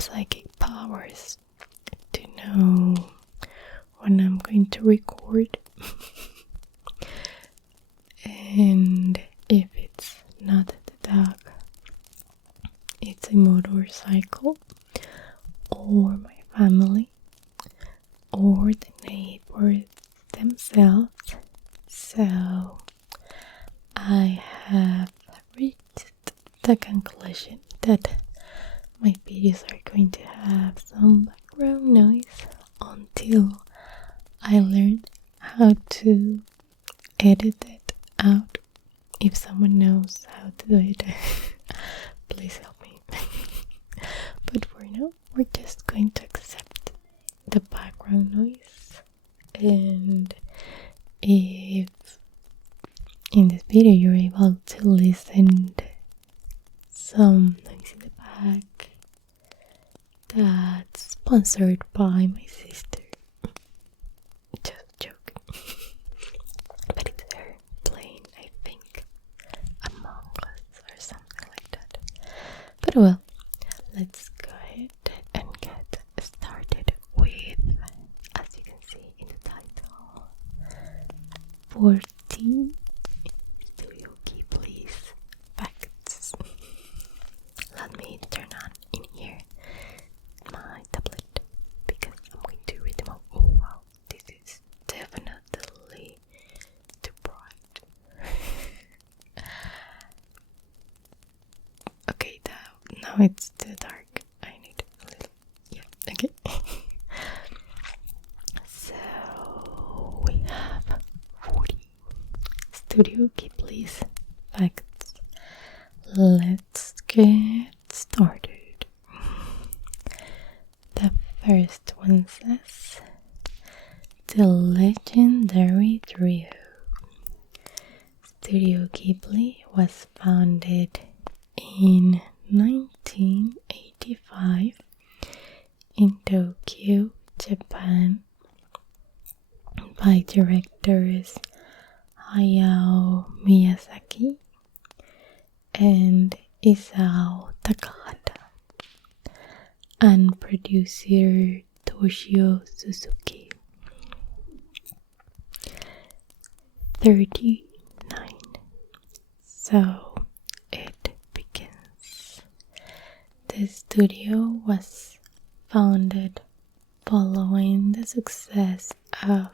psychic powers to know when I'm going to record. And if it's not the dog, it's a motorcycle, or my family, or the neighbors themselves. So I have reached the conclusion that my videos are going to have some background noise until I learn how to edit it out. If someone knows how to do it, please help me. But for now, we're just going to accept the background noise. And if in this video you're able to listen to some noise in the back, that's sponsored by my sister. Just joking. But it's her playing, I think, Among Us or something like that. But well, let's go ahead and get started with, as you can see in the title, 14 Studio Ghibli's facts. Let me turn on in here my tablet because I'm going to read them out. Oh wow, this is definitely too bright. Okay, now it's too dark. I need a little, yeah, okay. So we have 40 Studio Ghibli's facts. Let's get started. The first one says, the legendary trio. Studio Ghibli was founded in 1985 in Tokyo, Japan, by directors Hayao Miyazaki and Isao Takahata, and producer Toshio Suzuki. 39. So it begins. The studio was founded following the success of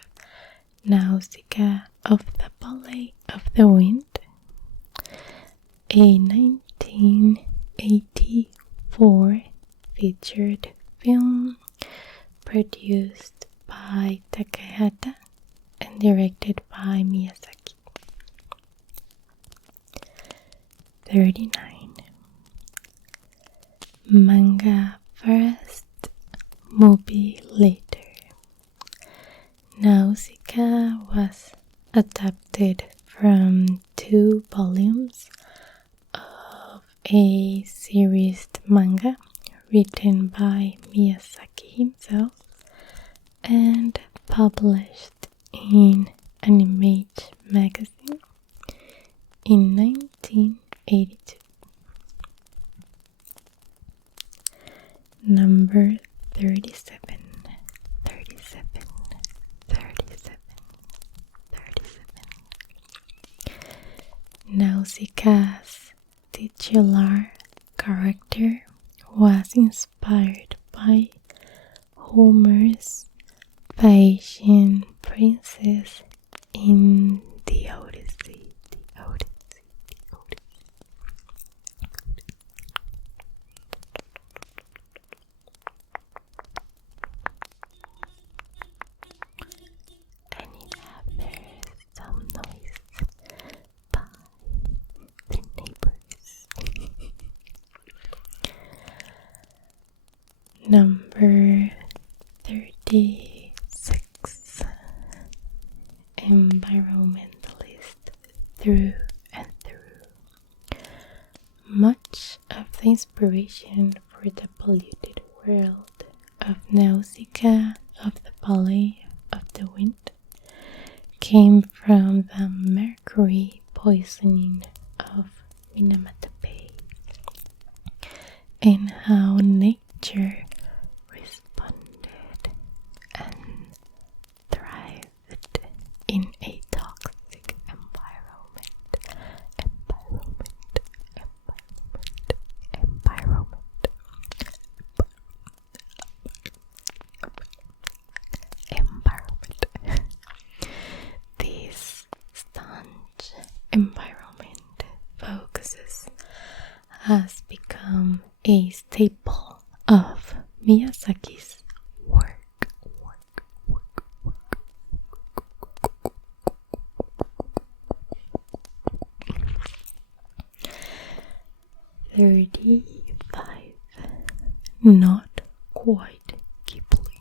Nausicaa of the Ballet of the Wind, a 1984 featured film produced by Takahata and directed by Miyazaki. 39. Manga first, movie later. Nausicaa was adapted from 2 volumes of a series manga written by Miyazaki himself and published in Animate magazine in 1982. Number 37. Nausicaa's titular character was inspired by Homer's Phaeacian princess in the Odyssey. Some noise by the neighbors. Number 36. Environmentalist through and through. Much of the inspiration for the polluted world of Nausicaa of the Ballet of the Wind came from the mercury poisoning of Minamata Bay, and how nature nature responded and thrived in a toxic environment. This staunch environment focuses has become a staple of Miyazaki's work. 35. Not quite Ghibli.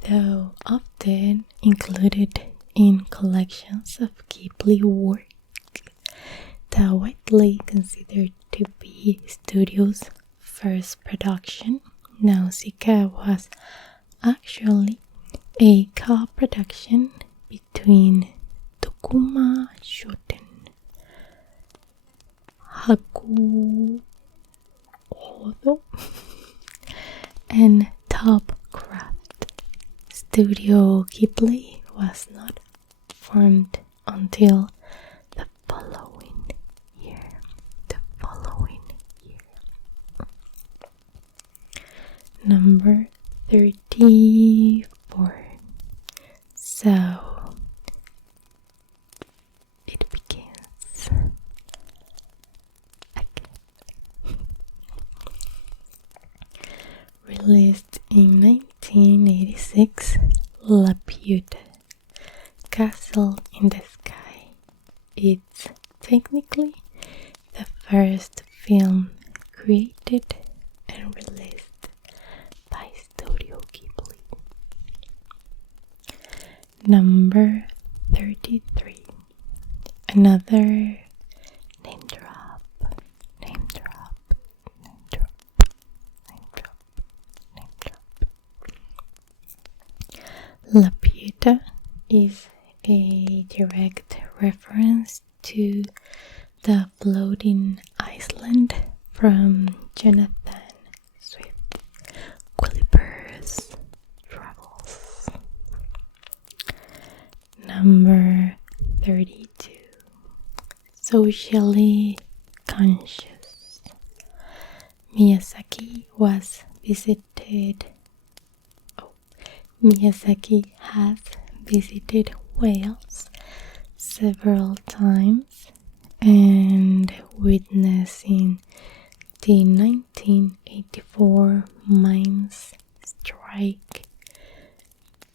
Though often included in collections of Ghibli work, the widely considered to be studio's first production, Nausicaa was actually a co-production between Tokuma Shoten Hakuhodo and Topcraft. Studio Ghibli was not formed until the following year. Number 34. So it begins again. Released in 1986, Laputa, Castle in the Sky. It's technically the first film created and released by Studio Ghibli. Number 33. Another name drop. Laputa is a direct reference to the floating island from Jonathan Swift Gulliver's Travels. Number 32. Socially conscious. Miyazaki has visited Wales several times, and witnessing the 1984 mines strike,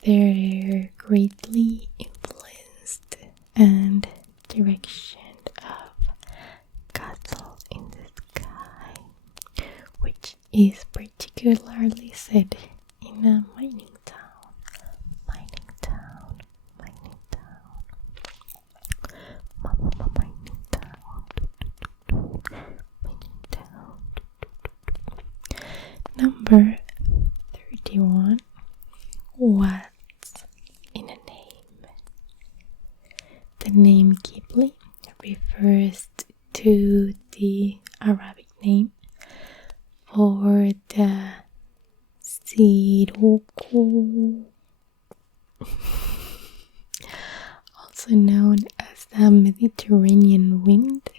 their greatly influenced and direction of Castle in the Sky, which is particularly set in a mining town. Number 31. What's in a name? The name Ghibli refers to the Arabic name for the Siroku, also known as the Mediterranean wind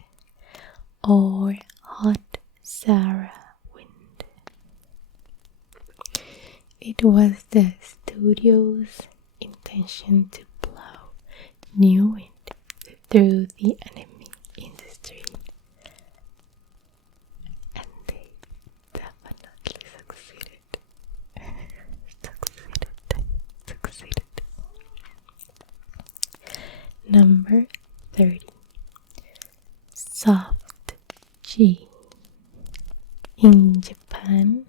or hot Sahara wind. It was the studio's intention to blow new wind through the anime industry, and they definitely succeeded. Number 30. Soft G. In Japan,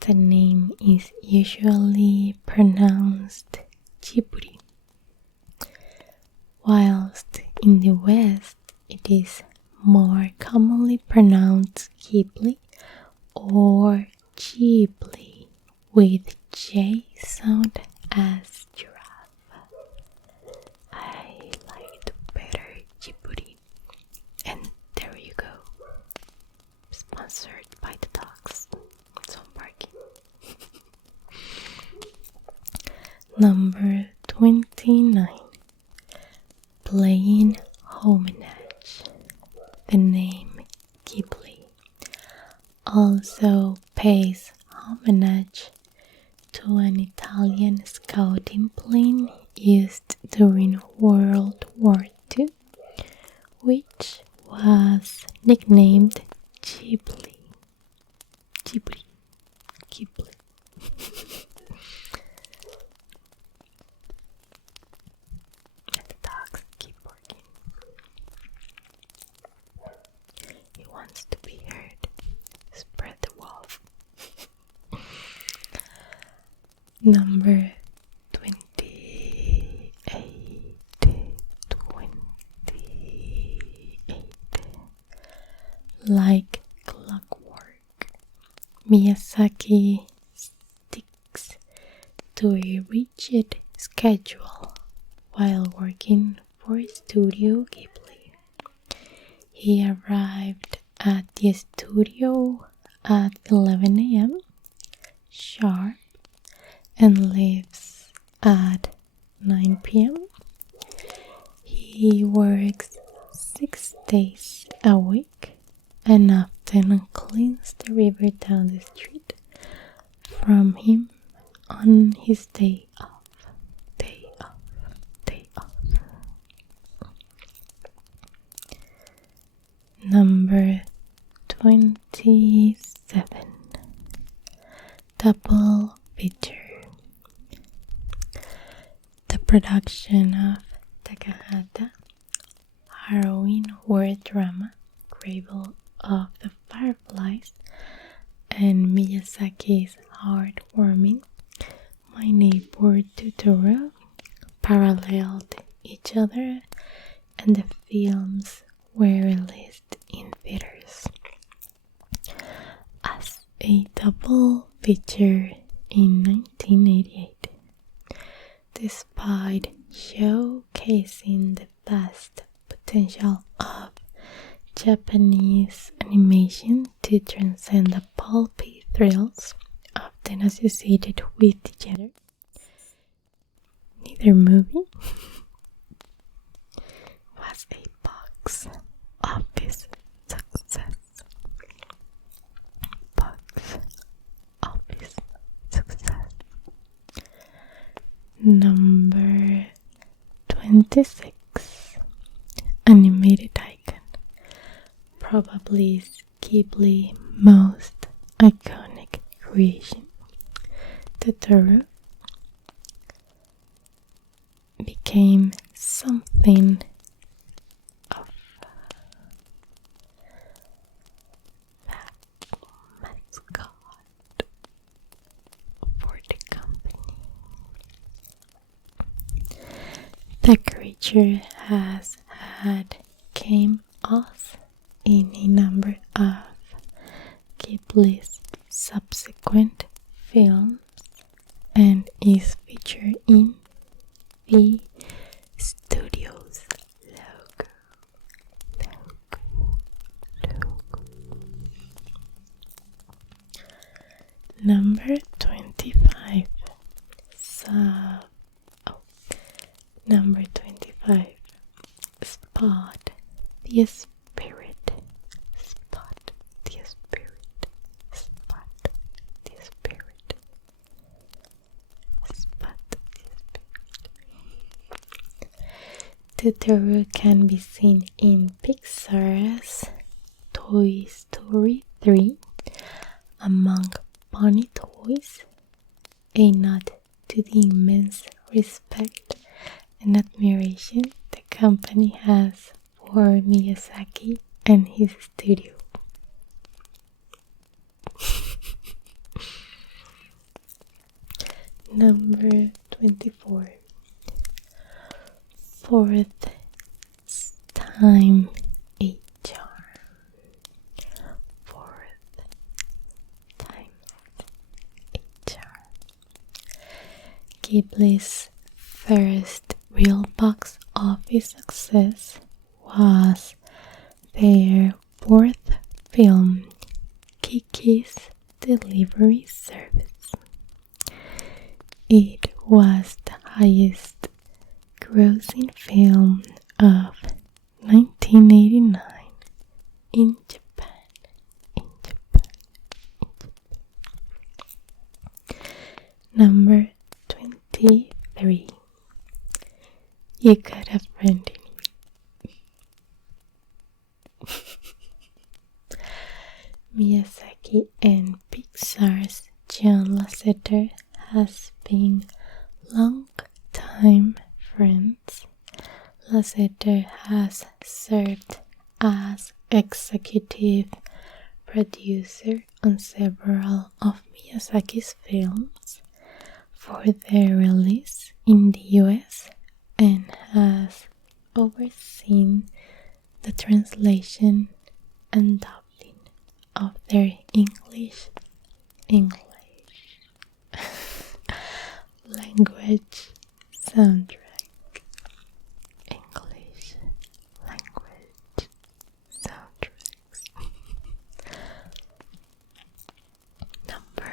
the name is usually pronounced Ghibli, whilst in the West it is more commonly pronounced Ghibli or Ghibli with J sound as giraffe. I liked better Ghibli, and there you go. Number 29. Playing homage. The name Ghibli also pays homage to an Italian scouting plane used during World War II, which was nicknamed Ghibli. Ghibli. Ghibli. And the dogs keep barking. He wants to be heard. Spread the wolf. Number 28. Like clockwork, Miyazaki sticks to a rigid schedule while working for Studio Ghibli. He arrived at the studio at 11 a.m. sharp and leaves at 9 p.m. He works 6 days a week and often cleans the river down the street from him on his day off. Number 27. Double feature. The production of Takahata harrowing word drama Gravel of the Fireflies and Miyazaki's heartwarming My Neighbor Totoro paralleled each other, and the films were released in theaters as a double feature in 1988. Despite showcasing the vast potential of Japanese animation to transcend the pulpy thrills often associated with the genre, neither movie was a box office success. Number 26. Animated icon. Probably Ghibli's most iconic creation, Totoro, became something of that mascot for the company. The creature has had cameos in a number of Ghibli's subsequent films and is featured in the studio's logo. Number 25. Number 25. Spot the spirit. Spot the spirit. Spot the spirit. Spot the spirit. Totoro can be seen in Pixar's Toy Story 3 among bunny toys, a nod to the immense respect and admiration the company has for Miyazaki and his studio. Number 24. Fourth time a charm. Fourth time a charm. Ghibli's first real box office success was their fourth film, Kiki's Delivery Service. It was the highest grossing film of 1989 in Japan. Number 23. You got a friend in me. Miyazaki and Pixar's John Lasseter has been long-time friends. Lasseter has served as executive producer on several of Miyazaki's films for their release in the US and has overseen the translation and dubbing of their English language soundtrack. English language soundtracks. Number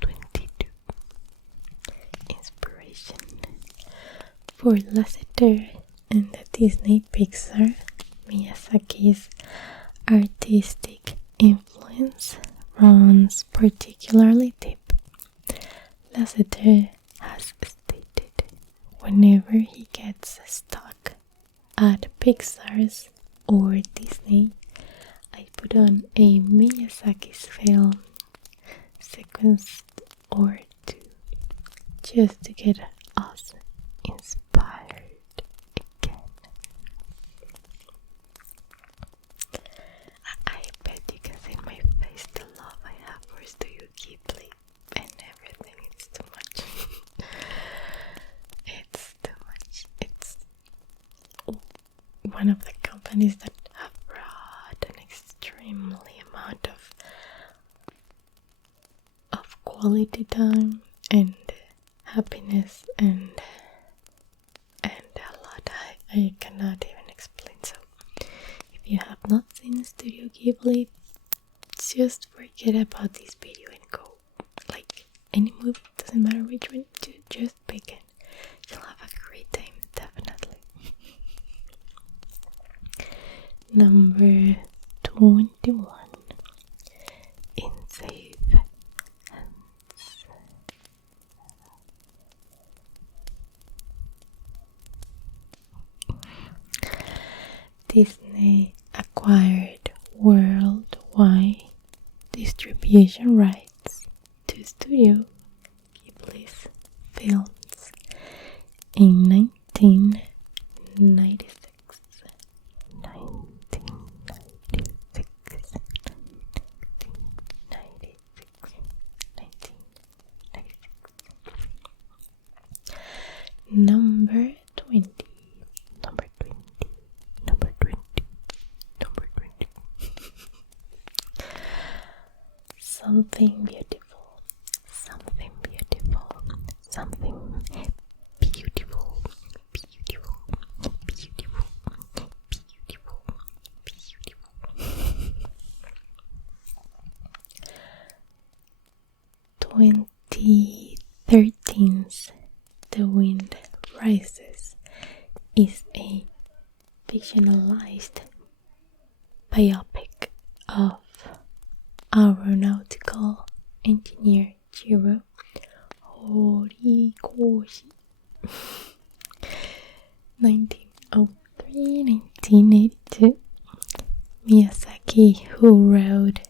22. Inspiration. For Lasseter and the Disney Pixar, Miyazaki's artistic influence runs particularly deep. Lasseter has stated, whenever he gets stuck at Pixar's or Disney, I put on a Miyazaki's film sequence or two just to get us inspired again. I bet you can see in my face the love I have for Studio Ghibli and everything. It's too much. It's too much. It's one of the companies that have brought an extremely amount of quality time and happiness and a lot I cannot even explain. So if you have not seen Studio Ghibli, just forget about this video and go. Like any movie, doesn't matter which one, just pick it. You'll have a great time, definitely. Number 21. In safe hands. Disney acquired worldwide distribution rights to Studio Ghibli's films in 1996. 1996. Number 20. Something beautiful. Something beautiful. Something beautiful. Beautiful. Beautiful. Beautiful. Beautiful. 2013's The Wind Rises is a fictionalized biopic of aeronautical engineer Jiro Horikoshi. 1903-1982. Miyazaki, who wrote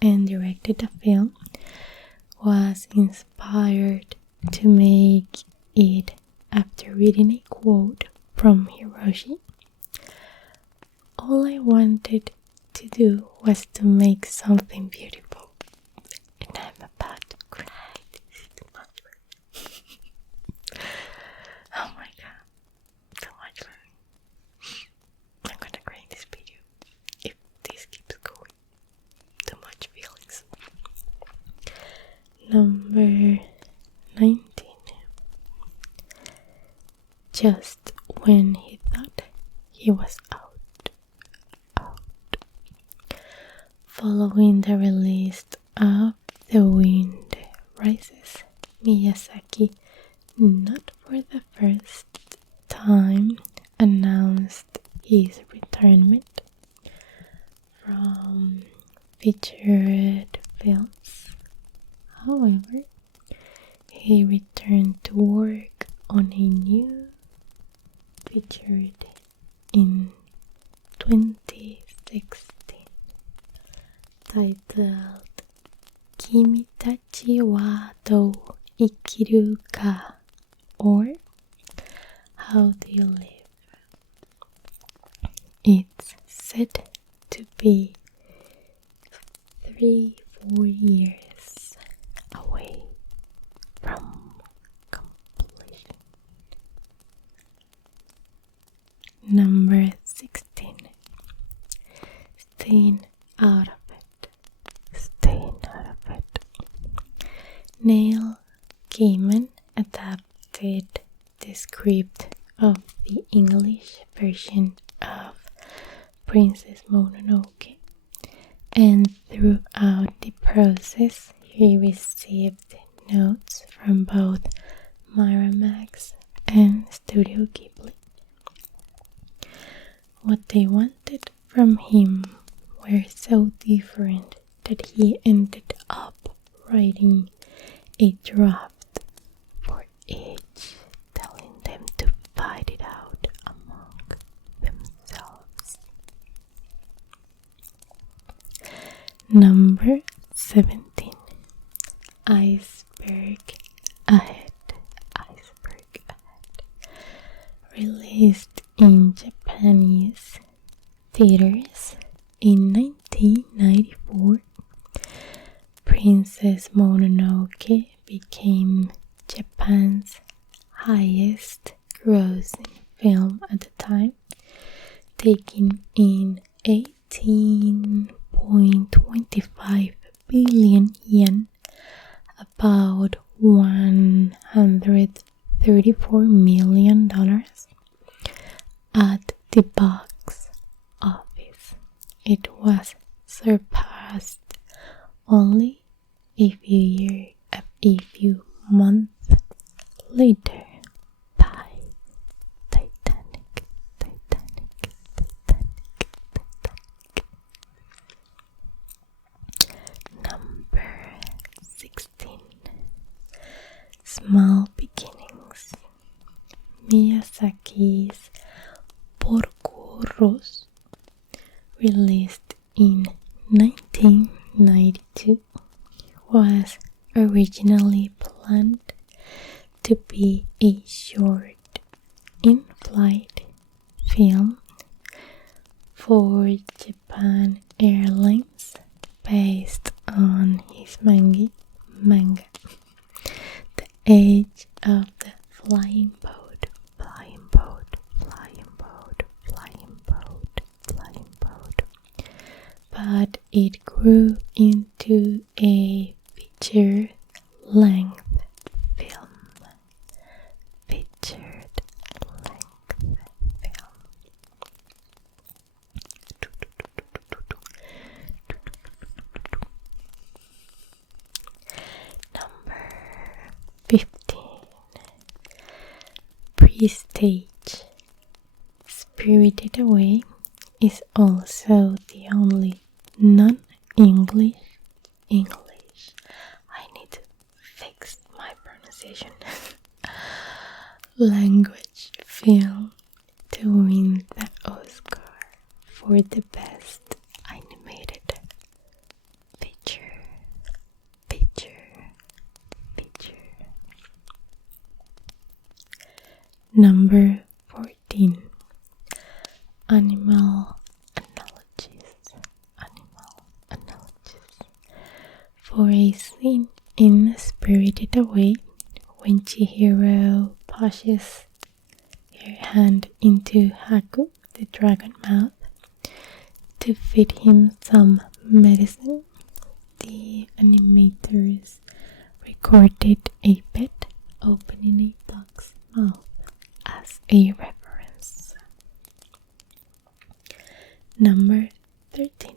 and directed the film, was inspired to make it after reading a quote from Hiroshi. All I wanted to do was to make something beautiful, and I'm about to cry. This is too much for me. Oh my god, too much for me. I'm gonna cry in this video if this keeps going. Too much feelings. Number 19. Just when he thought he was out. Following the release of The Wind Rises, Miyazaki not for the first time, announced his retirement from featured films. However, he returned to work on a new featured in 2016 titled Kimi tachi wa dou ikiru ka, or How Do You Live? It's said to be 3-4 years away from completion. Number 16. Staying out of it. Staying out of it. Neil Gaiman adapted the script of the English version of Princess Mononoke, and throughout the process he received notes from both Miramax and Studio Ghibli. What they wanted from him were so different that he ended up writing a draft for each, telling them to fight it out among themselves. Number 17. Iceberg Ahead. Iceberg Ahead. Released in Japanese theaters in 1994, Princess Mononoke became Japan's highest grossing film at the time, taking in 18.25 billion yen, about $134 million at the box office. It was surpassed only a few months later by Titanic. Number 16. Small Beginnings. Miyazaki's Porco Rosso, released in 1992, was originally planned to be a short in-flight film for Japan Airlines based on his manga, The Age of the Flying Boat. But it grew into a feature-length film. Number 15. Prestige. Spirited Away is also the only non-English I need to fix my pronunciation language film to win the Oscar for the best animated feature. Number 14. Animal analogies. For a scene in Spirited Away, when Chihiro pushes her hand into Haku, the dragon mouth, to feed him some medicine, the animators recorded a pet opening a dog's mouth as a reference. Number 13.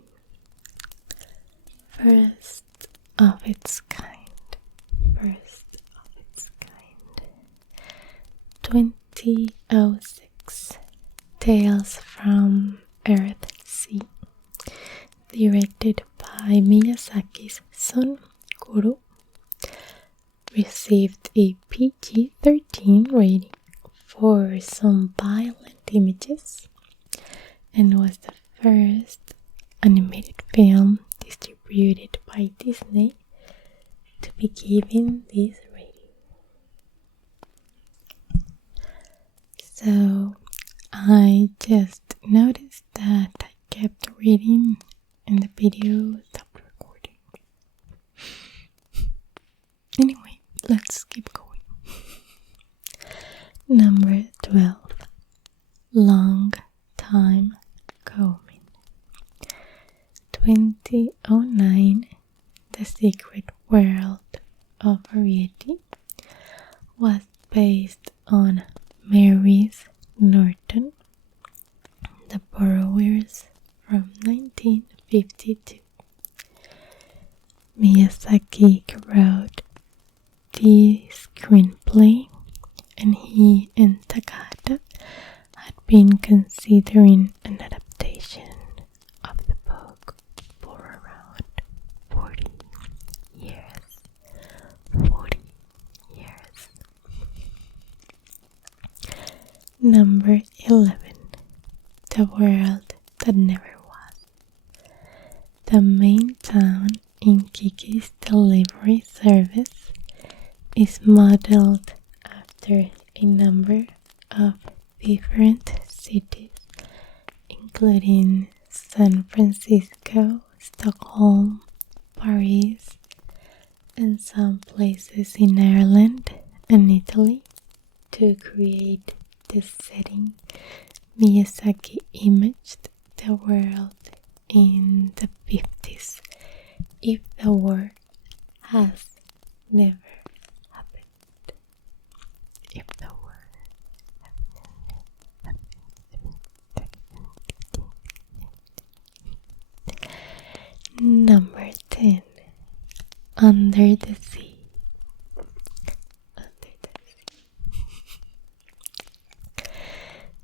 First of its kind. 2006 Tales from Earth Sea, directed by Miyazaki's son Goro, received a PG-13 rating for some violent images and was the first animated film distributed by Disney to be given this rating. So I just noticed that I kept reading and the video stopped recording. Anyway, let's keep going. Number 12. Long Time Coming. 2009, The Secret World of Ariete was based on Mary's Norton, The Borrowers from 1952. Miyazaki wrote the screenplay, and he and Takahata had been considering an adaptation of the book for around 40 years. 40 years. Number 11. The World That Never Was. The main town in Kiki's delivery service is modeled after a number of different cities, including San Francisco, Stockholm, Paris, and some places in Ireland and Italy to create the setting. Miyazaki imaged the world in the 50s if the war has never happened. If the war has never happened. Number 10. Under the Sea. Under the Sea.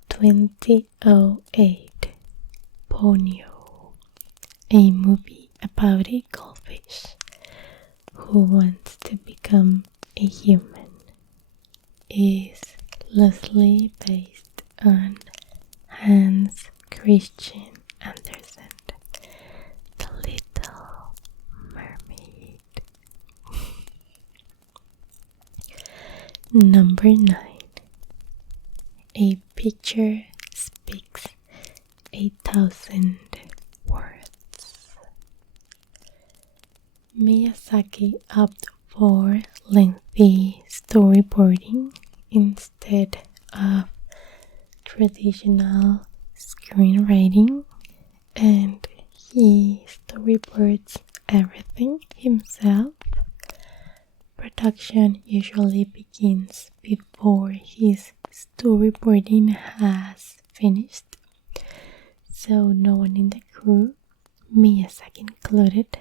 2008 Ponyo, a movie about a goldfish who wants to become a human, is loosely based on Hans Christian Andersen, The Little Mermaid. Number 9. A picture speaks 8,000 words. Miyazaki opted for lengthy storyboarding instead of traditional screenwriting, and he storyboards everything himself. Production usually begins before his storyboarding has finished, so no one in the crew, Miyazaki included,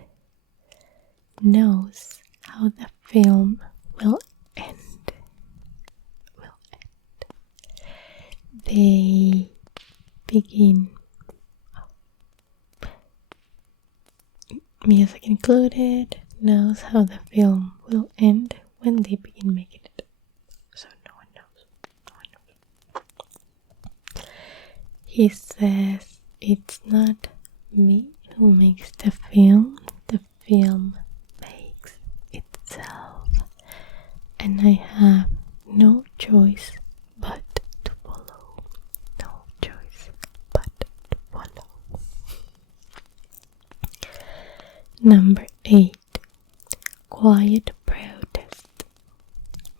knows how the film will end. They begin. Miyazaki included knows how the film will end when they begin making it. So no one knows. He says it's not me who makes the film makes itself, and I have no choice but to follow. No choice but to follow. Number 8. Quiet Protest.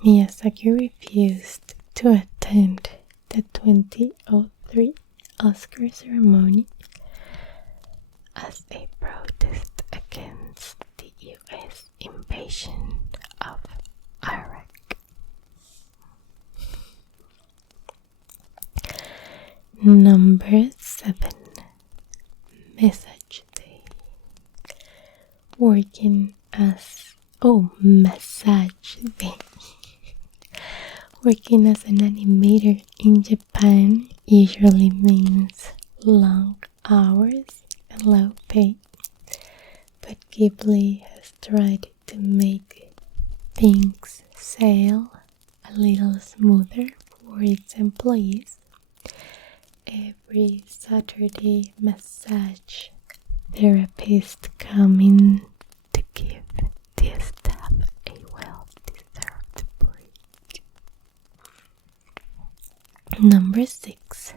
Miyazaki refused to attend the 2003 Oscar ceremony as a protest against the US invasion of Iraq. Number 7. Message Day. Working Working as an animator in Japan usually means long hours and low pay, but Ghibli has tried to make things sail a little smoother for its employees. Every Saturday, massage therapists come in to give the staff a well-deserved break. Number 6.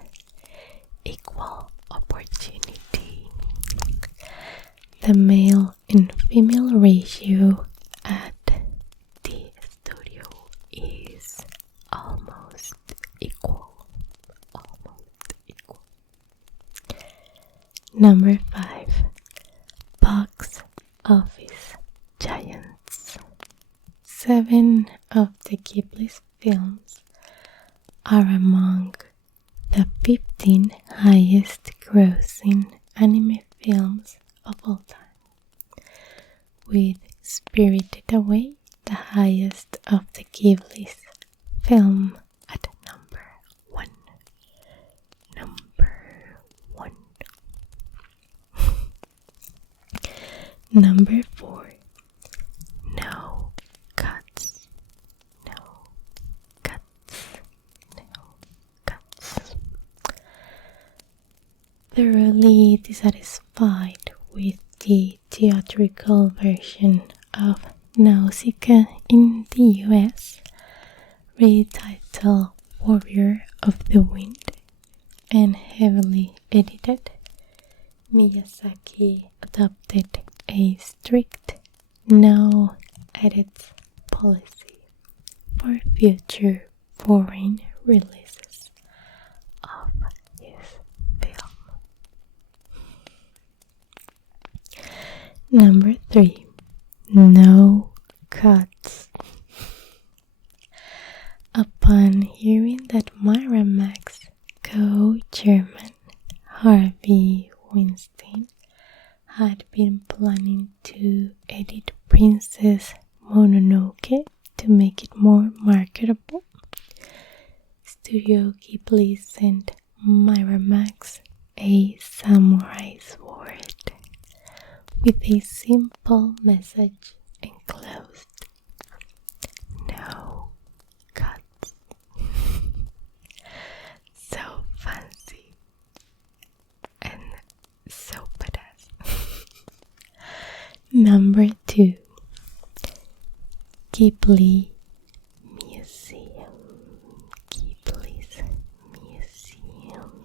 Equal opportunity. The male and female ratio at the studio is almost equal. Number 5. Box office giants. 7 of the Ghibli's films are among the 15 highest grossing anime films of all time, with Spirited Away the highest of the Ghibli's film at number 1. Number 4. No cuts. Thoroughly dissatisfied with the theatrical version of Nausicaa in the US, retitled Warrior of the Wind, and heavily edited, Miyazaki adopted a strict no edits policy for future foreign releases of his film. Number 3. No cuts. Upon hearing that Miramax co-chairman Harvey Weinstein had been planning to edit Princess Mononoke to make it more marketable, Studio Ghibli sent Miramax a samurai sword with a simple message enclosed: no cuts. So fancy and so badass. Number 2. Ghibli Museum. Ghibli's Museum.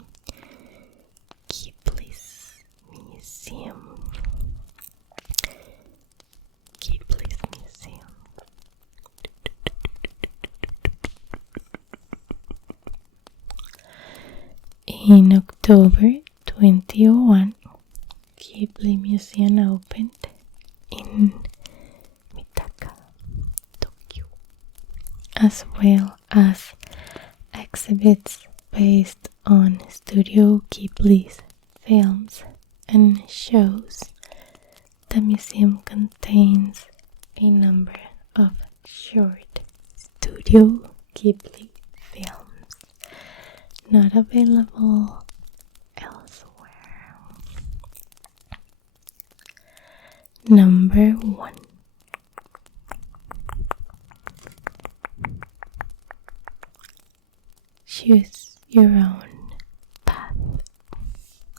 Ghibli's Museum. Ghibli's Museum. In October 2001, Ghibli Museum opened in Mitaka, Tokyo, as well as exhibits based on Studio Ghibli's films and shows. The museum contains a number of short Studio Ghibli films not available elsewhere. Number 1. Choose your own path.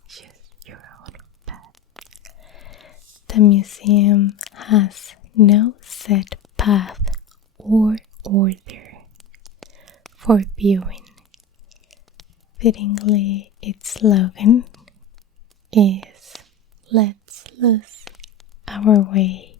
Choose your own path. The museum has no set path or order for viewing. Fittingly, its slogan is "Let's lose our way